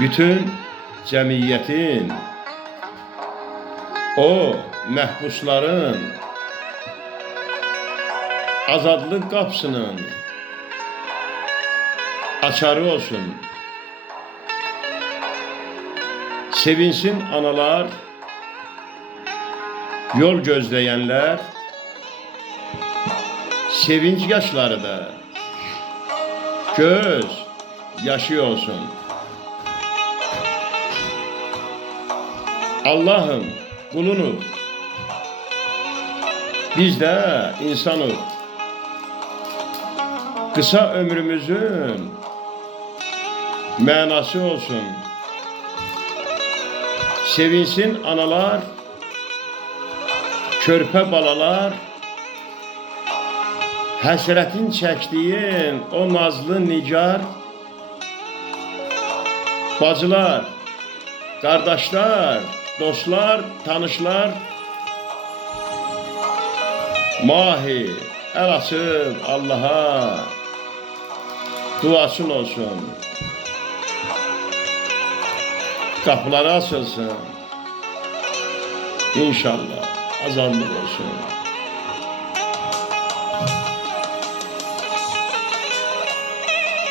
Bütün cəmiyyətin, o məhbusların azadlıq qapısının açarı olsun. Sevinsin analar, yol gözləyənlər, sevinç yaşları da göz yaşı olsun. Allah'ım kulunuz, biz de insanız. Kısa ömrümüzün mənası olsun. Sevinsin analar, körpə balalar, həsrətin çəkdiyin o nazlı nigar, bacılar, qardaşlar, dostlar, tanışlar, mahi el açıb Allah'a duasın olsun. Kapıları açılsın. İnşallah azadlık olsun.